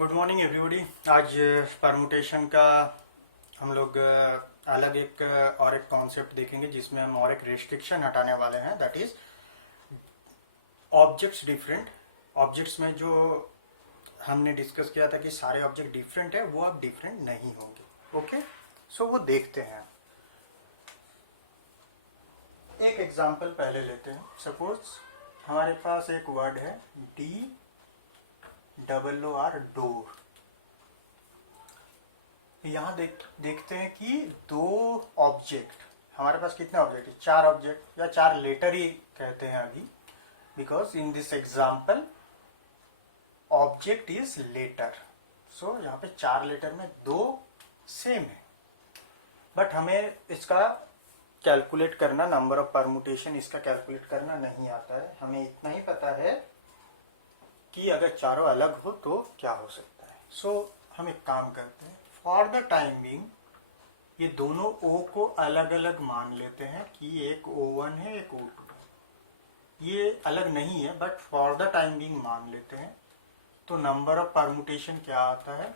Good morning everybody. आज permutation का हम लोग अलग एक और एक कॉन्सेप्ट देखेंगे जिसमें हम और एक रिस्ट्रिक्शन हटाने वाले हैं, that is objects different. Objects में जो हमने डिस्कस किया था कि सारे ऑब्जेक्ट डिफरेंट है, वो अब डिफरेंट नहीं होंगे। ओके, सो वो देखते हैं। एक एग्जांपल पहले लेते हैं। सपोज हमारे पास एक वर्ड है DOOR, डोर। यहाँ देखते हैं कि दो ऑब्जेक्ट, हमारे पास कितने ऑब्जेक्ट है? चार ऑब्जेक्ट, या चार लेटर ही कहते हैं अभी, because in this example object is letter. So यहाँ पे चार लेटर में दो सेम है, बट हमें इसका कैलकुलेट करना, नंबर ऑफ परमुटेशन इसका कैलकुलेट करना नहीं आता है। हमें इतना ही पता है कि अगर चारों अलग हो तो क्या हो सकता है। सो हम एक काम करते हैं, फॉर द टाइम बिंग ये दोनों O को अलग अलग मान लेते हैं कि एक O1 है, एक O2 है। ये अलग नहीं है, but for the time being मान लेते हैं। तो नंबर ऑफ परमुटेशन क्या आता है?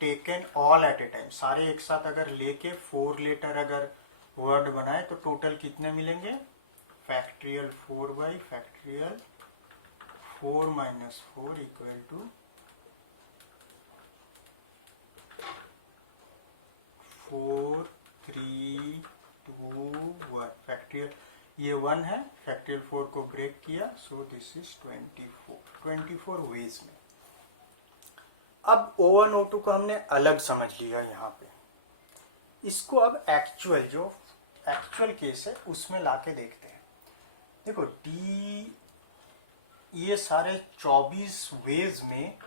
Taken all at A time, सारे एक साथ अगर लेके 4 लेटर अगर वर्ड बनाए तो टोटल कितने मिलेंगे? Factorial 4 by factorial 4 minus 4 equal to 4 3 2 1। Factorial ये 1 है, फैक्ट्रियल 4 को ब्रेक किया, सो दिस इज 24 वेज में। अब O1 O2 को हमने अलग समझ लिया यहाँ पे। इसको अब एक्चुअल जो एक्चुअल केस है उसमें लाके देखते हैं। देखो ये सारे 24 वेज में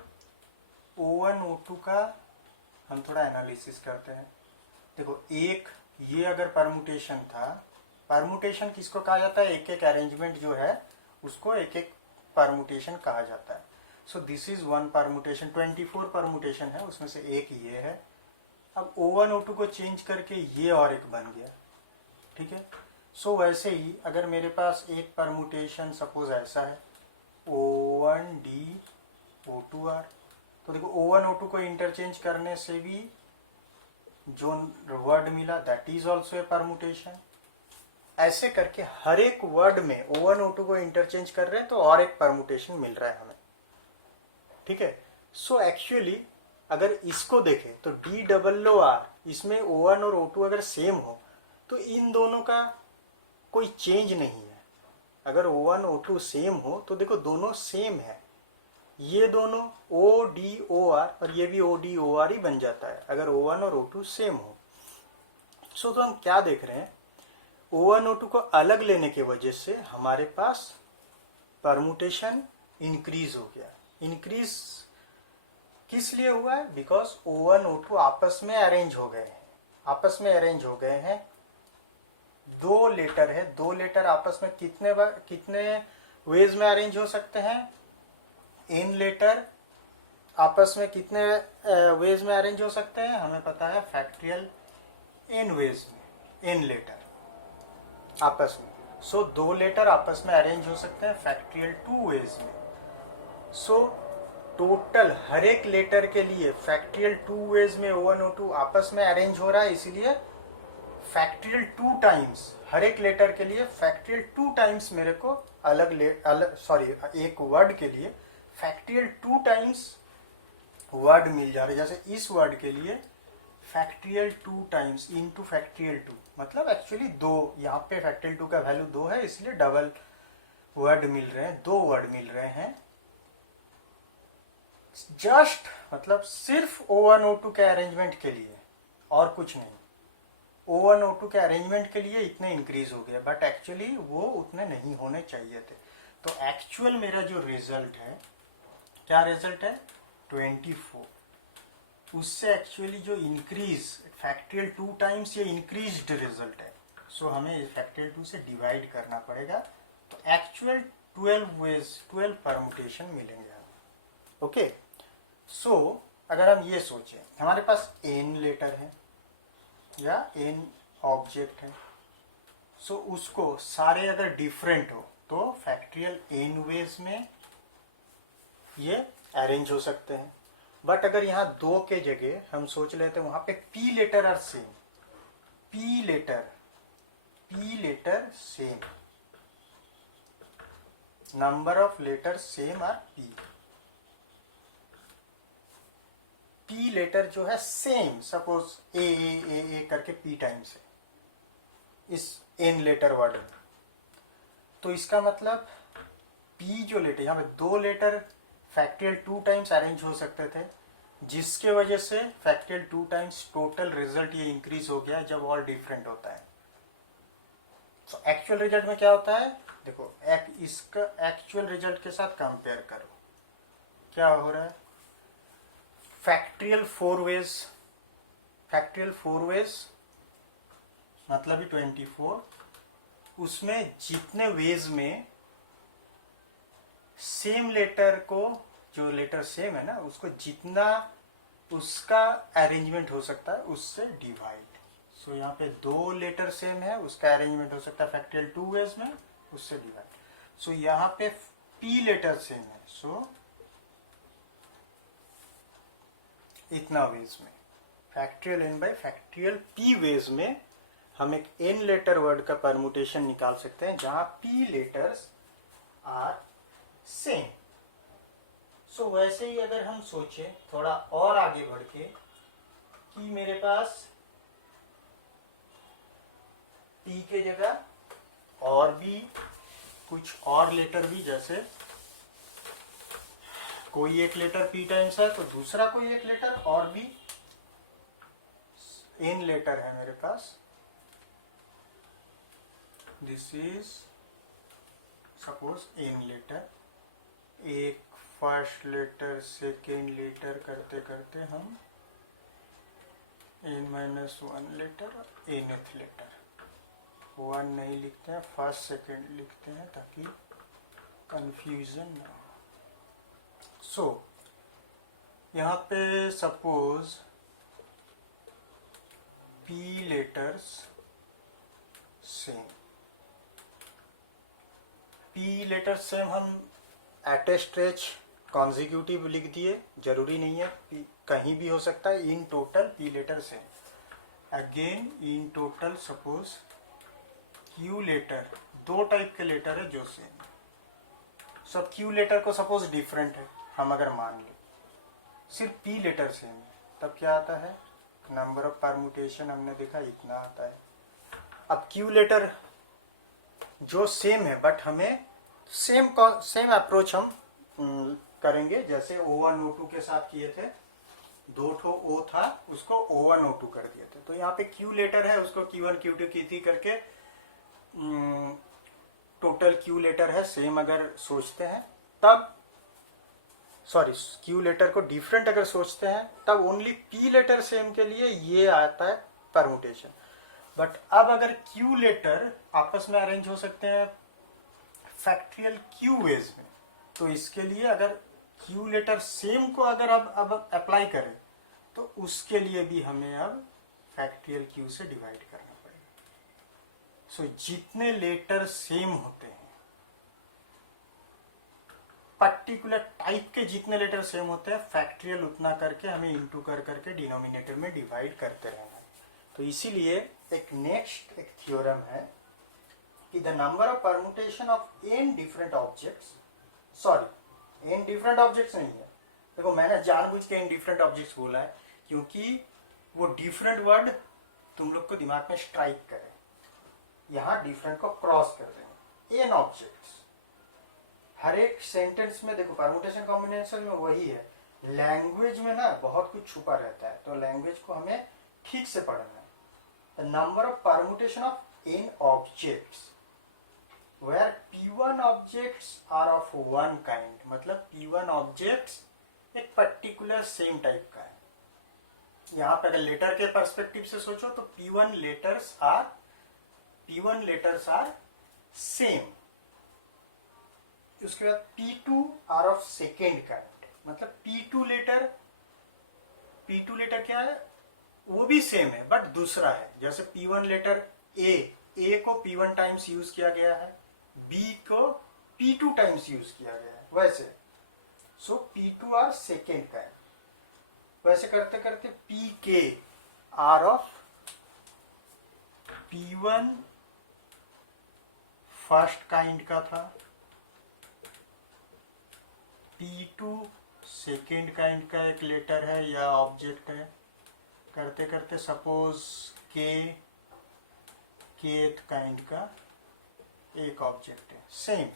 O1 O2 का हम थोड़ा एनालिसिस करते हैं। देखो एक ये अगर परमुटेशन था, परमुटेशन किसको कहा जाता है? एक एक अरेंजमेंट जो है उसको एक एक परमुटेशन कहा जाता है। So this is one permutation. 24 permutation है, उसमें से एक ये है। अब O1 O2 को चेंज करके ये और एक बन गया, ठीक है। सो वैसे ही अगर मेरे पास एक परमुटेशन सपोज ऐसा है O1D O2R, तो देखो O1 O2 को इंटरचेंज करने से भी जो वर्ड मिला that is also a permutation. ऐसे करके हर एक वर्ड में O1 O2 को इंटरचेंज कर रहे हैं तो और एक परमुटेशन मिल रहा है हमें, ठीक है। सो एक्चुअली अगर इसको देखें तो DOOR, इसमें O1 और O2 अगर सेम हो तो इन दोनों का कोई चेंज नहीं है। अगर O1 O2 सेम हो तो देखो दोनों सेम है, ये दोनों ODOR और ये भी ODOR ही बन जाता है अगर O1 और O2 सेम हो। सो तो हम क्या देख रहे हैं? O1 O2 को अलग लेने की वजह से हमारे पास परमुटेशन इंक्रीज हो गया। इंक्रीज किस लिए हुआ है? बिकॉज O1 O2 आपस में अरेंज हो गए हैं। आपस में अरेंज हो गए हैं, दो लेटर है, दो लेटर आपस में कितने वेज में अरेंज हो सकते हैं? N लेटर आपस में कितने वेज में अरेंज हो सकते हैं? हमें पता है फैक्ट्रियल N वेज में, N लेटर आपस में। सो दो लेटर आपस में अरेंज हो सकते हैं फैक्ट्रियल 2 वेज में। सो टोटल हर एक लेटर के लिए फैक्ट्रियल 2 वेज में O1 O2 आपस में अरेंज हो रहा है, इसलिए फैक्ट्रियल 2 टाइम्स हर एक लेटर के लिए फैक्ट्रियल 2 टाइम्स मेरे को एक वर्ड के लिए फैक्ट्रियल 2 टाइम्स वर्ड मिल जा रहा है। जैसे इस वर्ड के लिए फैक्ट्रियल 2 टाइम्स इनटू फैक्ट्रियल 2, मतलब एक्चुअली दो, यहाँ पे फैक्ट्रियल 2 का वैल्यू 2 है, इसलिए डबल वर्ड मिल रहे हैं, दो वर्ड मिल रहे हैं। जस्ट मतलब सिर्फ O1 O2 के अरेंजमेंट के लिए, और कुछ नहीं। O1 O2 के अरेंजमेंट के लिए इतने इंक्रीज हो गया, बट एक्चुअली वो उतने नहीं होने चाहिए थे। तो एक्चुअल मेरा जो रिजल्ट है, क्या रिजल्ट है? 24। उससे एक्चुअली जो इंक्रीज फैक्ट्रियल 2 टाइम्स ये इंक्रीज्ड रिजल्ट है। सो हमें फैक्ट्रियल 2 से डिवाइड करना पड़ेगा, तो एक्चुअल 12 परमुटेशन मिलेंगे हमें। ओके, सो अगर हम ये सोचें हमारे पास N लेटर है या N ऑब्जेक्ट है, सो उसको सारे अगर डिफरेंट हो तो फैक्ट्रियल N वेज में ये अरेंज हो सकते हैं। बट अगर यहाँ 2 के जगह हम सोच लेते हैं वहां पे p letter are same, p letter same, number of letter same are p letter जो है सेम, सपोज ए करके पी टाइम्स है इस एन लेटर वर्ड में, तो इसका मतलब पी जो लेटर, यहाँ पे 2 लेटर फैक्टोरियल 2 टाइम्स अरेंज हो सकते थे, जिसके वजह से फैक्टोरियल 2 टाइम्स टोटल रिजल्ट ये इंक्रीज हो गया जब ऑल डिफरेंट होता है। तो एक्चुअल रिजल्ट में क्या होता है, देखो इसका एक्चुअल रिजल्ट के साथ कंपेयर करो, क्या हो रहा है, फैक्टोरियल 4 वेज मतलब ही 24, उसमें जितने वेज में सेम लेटर को, जो लेटर सेम है ना, उसको जितना उसका अरेंजमेंट हो सकता है उससे डिवाइड। सो यहाँ पे 2 लेटर सेम है, उसका अरेंजमेंट हो सकता है फैक्टोरियल 2 वेज में, उससे डिवाइड। सो यहाँ पे पी लेटर सेम है, सो इतना वेज में factorial n by factorial p ways में हम एक n लेटर वर्ड का परमुटेशन निकाल सकते हैं जहां p letters are same. So वैसे ही अगर हम सोचें थोड़ा और आगे बढ़ के कि मेरे पास p के जगह और भी कुछ और लेटर भी, जैसे कोई एक लेटर p टाइम्स है तो दूसरा कोई एक लेटर और भी n लेटर है मेरे पास, this is suppose n letter, एक फर्स्ट लेटर सेकेंड लेटर करते करते हम n-1 लेटर nth लेटर, 1 नहीं लिखते हैं, फर्स्ट सेकेंड लिखते हैं ताकि कंफ्यूजन ना हो। सो यहाँ पे suppose p letters same, p letter same हम एट ए स्ट्रेच कॉन्जिक्यूटिव लिख दिए, जरूरी नहीं है p कहीं भी हो सकता है। In total p letter same, again in total suppose q letter, 2 type के लेटर है जो सेम, सब q लेटर को सपोज डिफरेंट है हम अगर मान ले, सिर्फ p लेटर सेम है, तब क्या आता है, नंबर ऑफ परमुटेशन हमने देखा इतना आता है। अब q लेटर जो सेम है बट हमें सेम अप्रोच हम करेंगे, जैसे O1 O2 के साथ किए थे, 2 ठो O था उसको O1 O2 कर दिए थे, तो यहाँ पे Q लेटर है उसको Q1 Q2 Q3 करके टोटल Q लेटर है सेम अगर सोचते हैं तब, सॉरी Q लेटर को डिफरेंट अगर सोचते हैं तब ओनली P लेटर सेम के लिए ये आता है परमुटेशन। बट अब अगर Q लेटर आपस में अरेंज हो सकते हैं फैक्टोरियल Q वेज में, तो इसके लिए अगर Q लेटर सेम को अगर अब अप्लाई करें तो उसके लिए भी हमें अब फैक्टोरियल Q से डिवाइड करना पड़ेगा। सो जितने लेटर सेम होते हैं, पर्टिकुलर टाइप के जितने लेटर सेम होते हैं, फैक्टोरियल उतना करके हमें इंटू कर करके डिनोमिनेटर में डिवाइड करते रहना है। तो इसीलिए एक नेक्स्ट एक थ्योरम है कि the number of permutation of n different objects, sorry n different objects नहीं है, देखो मैंने जानबूझ के n डिफरेंट ऑब्जेक्ट्स बोला है क्योंकि वो डिफरेंट वर्ड तुम लोग को दिमाग में स्ट्राइक करे, यहाँ डिफरेंट को क्रॉस कर देंगे। n ऑब्जेक्ट्स हर एक सेंटेंस में, देखो परमुटेशन कॉम्बिनेशन में वही है, लैंग्वेज में ना बहुत कुछ छुपा रहता है, तो लैंग्वेज को हमें ठीक से पढ़ना है। The number of permutation of n objects where p1 objects are of one kind, मतलब p1 ऑब्जेक्ट्स एक पर्टिकुलर सेम टाइप का है। यहाँ पे अगर लेटर के पर्सपेक्टिव से सोचो तो p1 लेटर्स आर सेम, उसके बाद P2 are of second kind, मतलब P2 लेटर क्या है, वो भी सेम है बट दूसरा है। जैसे P1 लेटर A को P1 टाइम्स यूज किया गया है, B को P2 टाइम्स यूज किया गया है, वैसे सो P2 आर सेकेंड का है। वैसे करते करते PK are of P1 first kind का था, P2 सेकेंड काइंड का एक लेटर है या ऑब्जेक्ट है। करते करते सपोज K केथ काइंड का एक ऑब्जेक्ट है। Same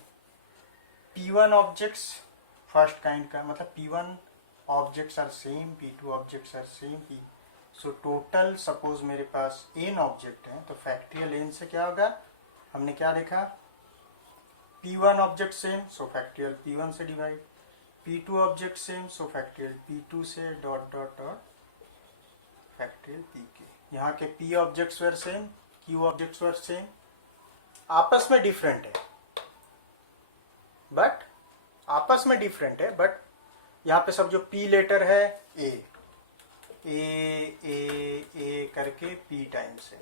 P1 objects first kind का, मतलब P1 objects are same, P2 objects are same. So total suppose मेरे पास n ऑब्जेक्ट है, तो फैक्टरियल n से क्या होगा, हमने क्या देखा, P1 ऑब्जेक्ट सेम, सो फैक्टरियल P1 से डिवाइड, P2 ऑब्जेक्ट सेम, सो फैक्टरियल P2 से dot dot dot factorial Pk। यहाँ के P ऑब्जेक्ट्स वर सेम, Q ऑब्जेक्ट्स वर सेम, आपस में डिफरेंट है, बट आपस में डिफरेंट है, बट यहाँ पे सब जो P लेटर है A करके P टाइम्स है।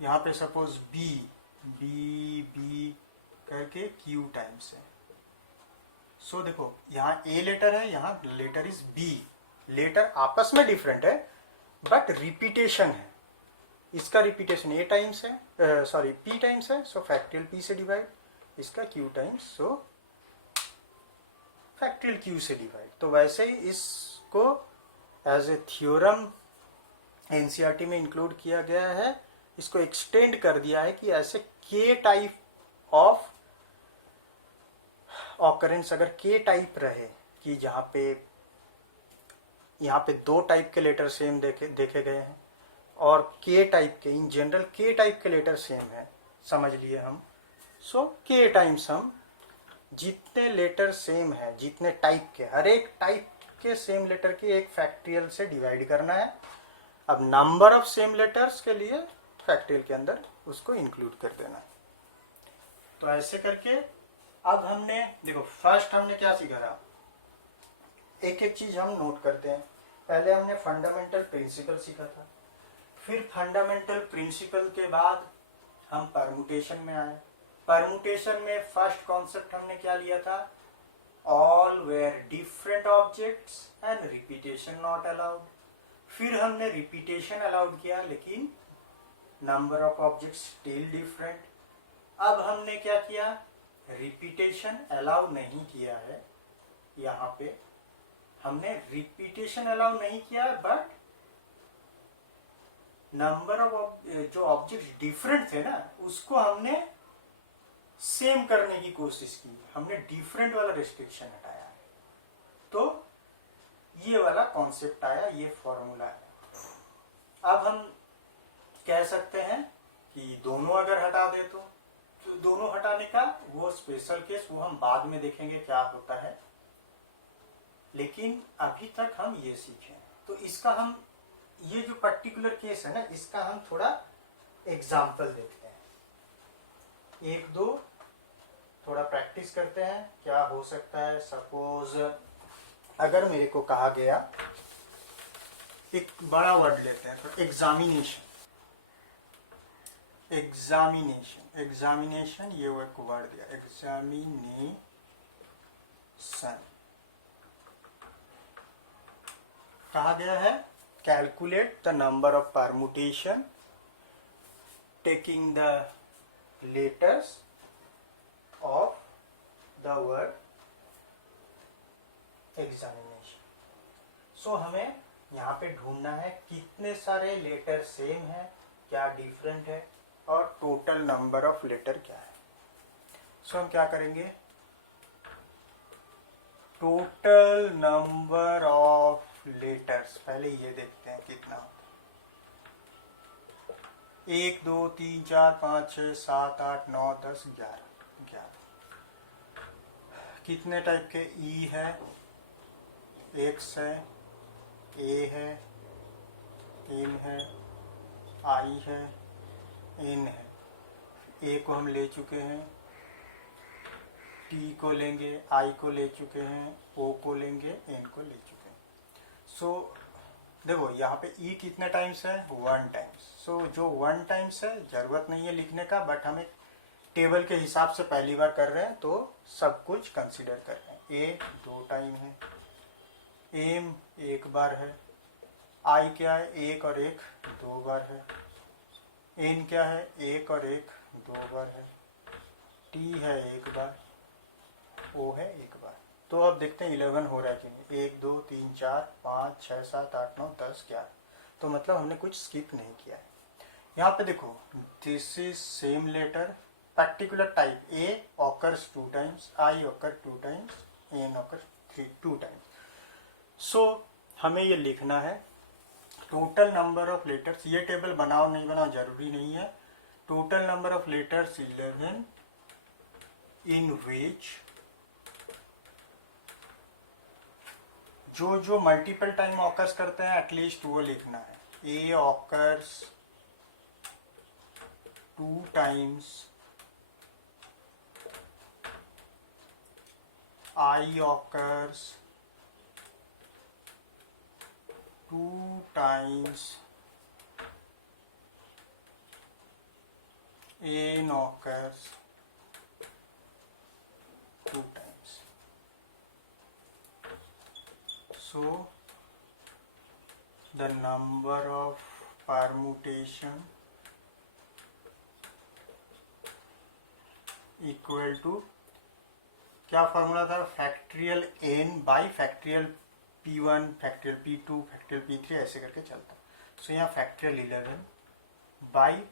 यहाँ पे सपोज B करके Q टाइम्स है। सो देखो यहाँ A लेटर है, यहाँ लेटर इज B। लेटर आपस में डिफरेंट है बट रिपीटेशन है। इसका रिपीटेशन A टाइम्स है, सॉरी P टाइम्स है, सो फैक्टरियल P से डिवाइड, इसका Q टाइम्स, सो फैक्टरियल Q से डिवाइड। तो वैसे ही इसको एज ए थ्योरम एनसीईआरटी में इंक्लूड किया गया है। इसको एक्सटेंड कर दिया है कि ऐसे K टाइप ऑफ ऑकरेंस अगर K टाइप रहे, कि जहाँ पे यहाँ पे दो टाइप के लेटर सेम देखे गए हैं और K टाइप के, इन जनरल K टाइप के लेटर सेम है, समझ लिए हम। सो K टाइम्स हम जितने लेटर सेम है, जितने टाइप के, हर एक टाइप के सेम लेटर के एक फैक्टरियल से डिवाइड करना है। अब नंबर ऑफ सेम लेटर्स के लिए फैक्टरियल के अंदर उसको इंक्लूड कर देना है। तो ऐसे करके अब हमने देखो, फर्स्ट हमने क्या सीखा था, एक एक चीज हम नोट करते हैं। पहले हमने फंडामेंटल प्रिंसिपल सीखा था, फिर फंडामेंटल प्रिंसिपल के बाद हम परमुटेशन में आए। परमुटेशन में फर्स्ट कॉन्सेप्ट हमने क्या लिया था, all were different objects and repetition not allowed. फिर हमने रिपीटेशन अलाउड किया लेकिन number of objects still different. अब हमने क्या किया, रिपीटेशन अलाउ नहीं किया है। यहाँ पे हमने रिपीटेशन अलाउ नहीं किया, बट नंबर ऑफ जो ऑब्जेक्ट्स डिफरेंट थे ना, उसको हमने सेम करने की कोशिश की। हमने डिफरेंट वाला रिस्ट्रिक्शन हटाया, तो ये वाला कॉन्सेप्ट आया, ये फॉर्मूला है। अब हम कह सकते हैं कि दोनों अगर हटा दे तो दोनों हटाने का वो स्पेशल केस, वो हम बाद में देखेंगे क्या होता है, लेकिन अभी तक हम ये सीखे। तो इसका हम, ये जो पर्टिकुलर केस है ना, इसका हम थोड़ा एग्जाम्पल देखते हैं। एक दो थोड़ा प्रैक्टिस करते हैं, क्या हो सकता है। सपोज अगर मेरे को कहा गया, एक बड़ा वर्ड लेते हैं, तो एग्जामिनेशन। एग्जामिनेशन ये वो एक वर्ड दिया, एग्जामिनेशन। कहा गया है calculate the number of permutation taking the letters of the word examination. So हमें यहाँ पे ढूंढना है कितने सारे लेटर सेम है, क्या डिफरेंट है, और टोटल नंबर ऑफ लेटर क्या है। सो हम क्या करेंगे, टोटल नंबर ऑफ लेटर्स पहले ये देखते हैं कितना होता है। 1 2 3 4 5 6 7 8 9 10 11। कितने टाइप के ई है, एक्स है, ए है, एन है, आई है, एन है। ए को हम ले चुके हैं, टी को लेंगे, आई को ले चुके हैं, ओ को लेंगे, एन को ले चुके हैं। सो देखो यहाँ पे ई कितने टाइम्स है, 1 टाइम्स। सो जो 1 टाइम्स है जरूरत नहीं है लिखने का, बट हम एक टेबल के हिसाब से पहली बार कर रहे हैं तो सब कुछ कंसीडर कर रहे हैं। ए 2 टाइम है, एम 1 बार है, आई क्या है 1 और 1 2 बार है, एन क्या है 1 और 1 2 बार है, टी है 1 बार, ओ है 1 बार। तो अब देखते हैं 11 हो रहा है कि नहीं। 1 2 3 4 5 6 7 8 9 10 11, तो मतलब हमने कुछ स्किप नहीं किया है। यहाँ पे देखो this is same letter particular type, A occurs 2 times, I occur 2 times, N occur 2 times. So हमें ये लिखना है टोटल नंबर ऑफ लेटर्स, ये टेबल बनाओ नहीं बनाओ जरूरी नहीं है। Total number of letters 11 in which जो जो मल्टीपल टाइम ऑकर्स करते हैं एटलीस्ट वो लिखना है। A occurs 2 times, I occurs 2 times, N occurs 2 times. So the number of permutation equal to, क्या फॉर्मूला था, factorial n by factorial p1 factorial p2 factorial p3 ऐसे करके चलता। सो यहाँ फैक्ट्रियल 11 बाई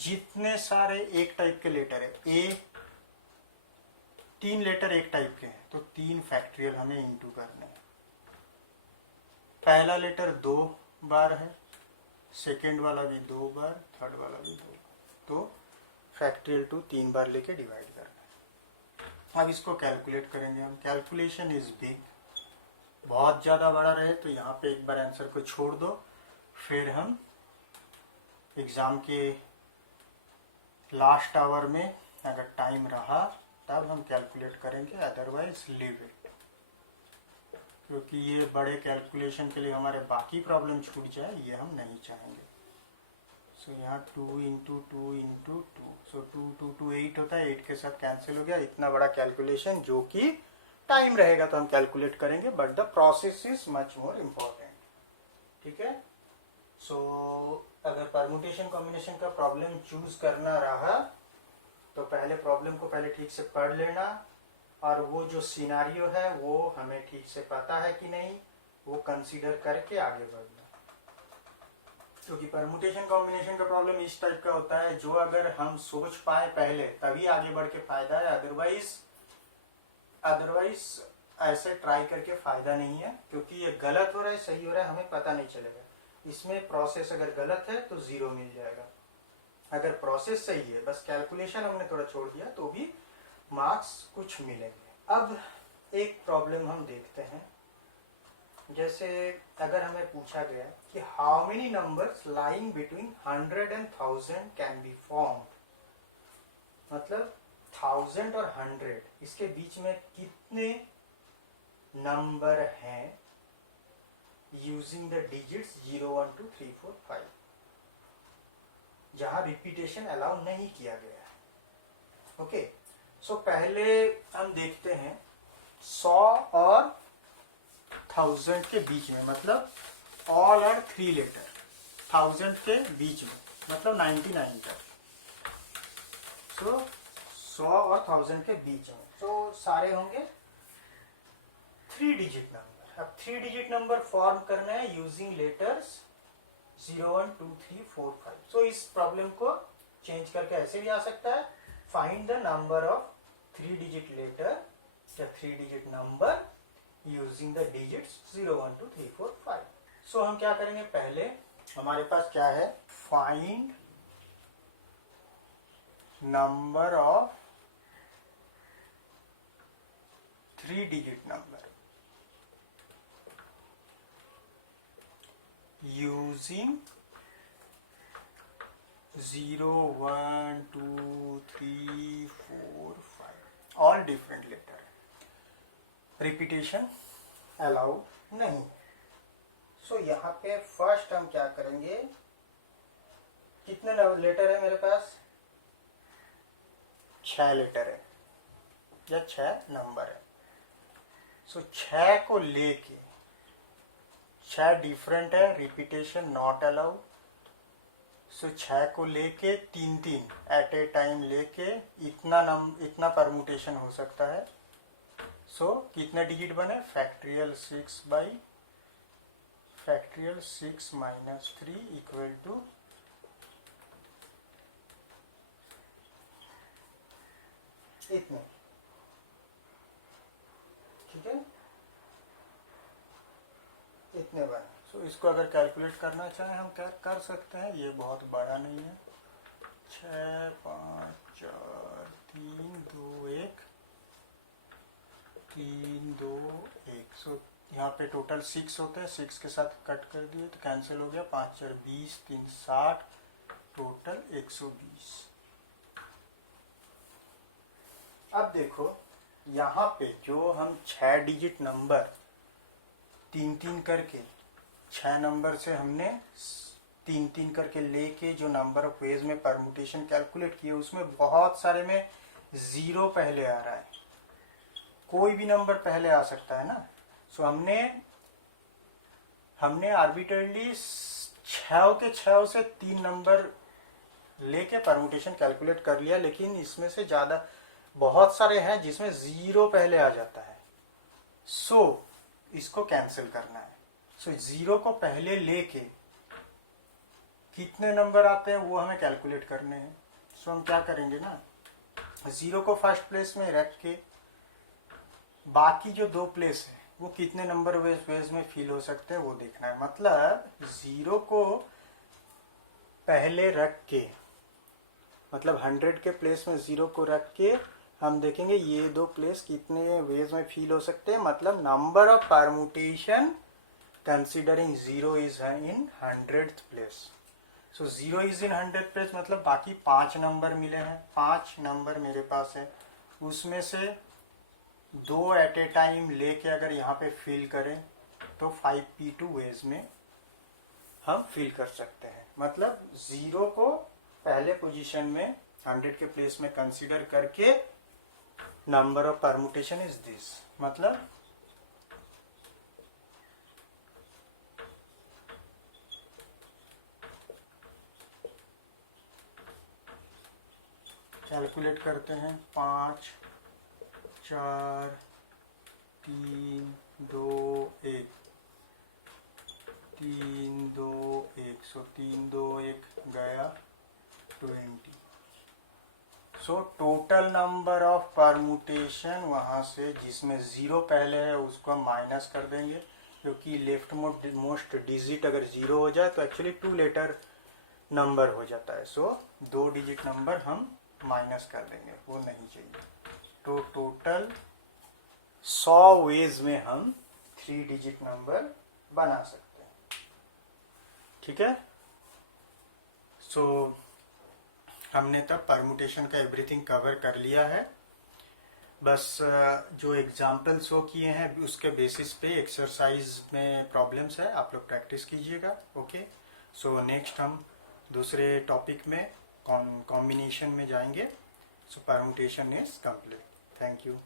जितने सारे एक टाइप के लेटर है, ए 3 लेटर एक टाइप के हैं तो 3 फैक्ट्रियल हमें इंटू करने हैं। पहला लेटर 2 बार है, सेकेंड वाला भी 2 बार, थर्ड वाला भी 2 बार, तो फैक्ट्रियल 2 3 बार लेके डिवाइड करना है। अब इसको कैलकुलेट करेंगे हम। कैलकुलेशन इज बिग, बहुत ज़्यादा बड़ा रहे तो यहाँ पे एक बार आंसर को छोड़ दो, फिर हम एग्ज़ाम के लास्ट आवर में अगर टाइम रहा तब हम कैलकुलेट करेंगे, अदरवाइज लीव इट, क्योंकि ये बड़े कैलकुलेशन के लिए हमारे बाकी प्रॉब्लम छूट जाए ये हम नहीं चाहेंगे। सो यहाँ 2 इंटू 2 इंटू 2, सो 2 2 2 8 होता है, 8 के साथ कैंसिल हो गया। इतना बड़ा कैलकुलेशन जो कि टाइम रहेगा तो हम कैलकुलेट करेंगे, but the process is much more important. ठीक है। सो अगर परमुटेशन कॉम्बिनेशन का प्रॉब्लम चूज करना रहा तो पहले प्रॉब्लम को पहले ठीक से पढ़ लेना, और वो जो सिनारियो है वो हमें ठीक से पता है कि नहीं वो कंसीडर करके आगे बढ़ना। क्योंकि परमुटेशन कॉम्बिनेशन का प्रॉब्लम इस टाइप का होता है जो अगर हम सोच पाए पहले तभी आगे बढ़ के फायदा है, अदरवाइज ऐसे ट्राई करके फायदा नहीं है, क्योंकि ये गलत हो रहा है सही हो रहा है हमें पता नहीं चलेगा। इसमें प्रोसेस अगर गलत है तो 0 मिल जाएगा, अगर प्रोसेस सही है बस कैलकुलेशन हमने थोड़ा छोड़ दिया तो भी मार्क्स कुछ मिलेंगे। अब एक प्रॉब्लम हम देखते हैं, जैसे अगर हमें पूछा गया कि how many numbers lying between 100 and 1000 can be formed, मतलब 1000 और 100 इसके बीच में कितने नंबर हैं यूजिंग द डिजिट्स 0 1 2 3 4 5, जहां रिपीटेशन अलाउ नहीं किया गया है। ओके, सो पहले हम देखते हैं 100 और 1000 के बीच में, मतलब ऑल आर 3 लेटर, 1000 के बीच में मतलब 99 तक। सो 100 और 1000 के बीच में तो सारे होंगे 3 डिजिट नंबर। अब 3 डिजिट नंबर फॉर्म करना है यूजिंग लेटर्स 0 1 2 3 4 5। सो इस प्रॉब्लम को चेंज करके ऐसे भी आ सकता है, find the number of 3 digit letter या 3 digit number using the digits 0 1 2 3 4 5। सो हम क्या करेंगे, पहले हमारे पास क्या है, find number of 3 digit number using 0 1 2 3 4 5 all different letter, repetition allowed नहीं। सो यहाँ पे फर्स्ट हम क्या करेंगे, कितने लेटर है मेरे पास, 6 लेटर है या 6 नंबर है। सो 6 को लेके 6 डिफरेंट है, रिपीटेशन नॉट अलाउड। सो 6 को लेके 3 एट ए टाइम लेके इतना परमुटेशन हो सकता है। सो कितने डिजिट बने, फैक्ट्रियल 6 माइनस 3 इक्वल टू इतने। ठीक है, इतने बने। सो इसको अगर कैलकुलेट करना चाहें हम कर सकते हैं, ये बहुत बड़ा नहीं है। 6 5 4 3 2 1 3 2 1। सो यहाँ पे टोटल 6 होते हैं, 6 के साथ कट कर दिए तो कैंसिल हो गया। 5 4 20 3 60, टोटल 120। अब देखो यहाँ पे जो हम 6 डिजिट नंबर 3 करके 6 नंबर से हमने 3 करके लेके जो नंबर ऑफ वेज में परमुटेशन कैलकुलेट किए, उसमें बहुत सारे में 0 पहले आ रहा है। कोई भी नंबर पहले आ सकता है ना। सो हमने आर्बिट्रली 6 के 6 से 3 नंबर लेके परमुटेशन कैलकुलेट कर लिया, लेकिन इसमें से ज्यादा बहुत सारे हैं जिसमें 0 पहले आ जाता है। सो इसको कैंसिल करना है। सो 0 को पहले लेके कितने नंबर आते हैं वो हमें कैलकुलेट करने हैं। सो हम क्या करेंगे ना, 0 को फर्स्ट प्लेस में रख के बाकी जो 2 प्लेस है वो कितने नंबर वेज में फिल हो सकते हैं वो देखना है। मतलब 0 को पहले रख के, मतलब 100 के प्लेस में 0 को रख के हम देखेंगे ये 2 प्लेस कितने वेज में फिल हो सकते हैं। मतलब number of permutation considering 0 is in 100th place. So 0 is in 100th place, मतलब बाकी 5 नंबर मिले हैं। 5 नंबर मेरे पास है, उसमें से 2 एट ए टाइम लेके अगर यहाँ पे फिल करें तो 5p2 वेज में हम फिल कर सकते हैं। मतलब 0 को पहले पोजीशन में 100 के प्लेस में कंसीडर करके number of permutation is this. मतलब कैलकुलेट करते हैं। 5 4 3 2 1 3 2 1। सो 3 2 1 गया 20। So total number of permutation वहां से जिसमें 0 पहले है उसको हम माइनस कर देंगे, क्योंकि लेफ्ट मोस्ट डिजिट अगर 0 हो जाए तो एक्चुअली 2 लेटर नंबर हो जाता है। सो 2 डिजिट नंबर हम माइनस कर देंगे, वो नहीं चाहिए। तो टोटल 100 वेज में हम 3 डिजिट नंबर बना सकते हैं। ठीक है, सो हमने तब परमुटेशन का एवरीथिंग कवर कर लिया है। बस जो एग्जाम्पल शो किए हैं उसके बेसिस पे एक्सरसाइज में प्रॉब्लम्स है, आप लोग प्रैक्टिस कीजिएगा। ओके, सो नेक्स्ट हम दूसरे टॉपिक में कॉम्बिनेशन में जाएंगे। So permutation is complete. Thank you.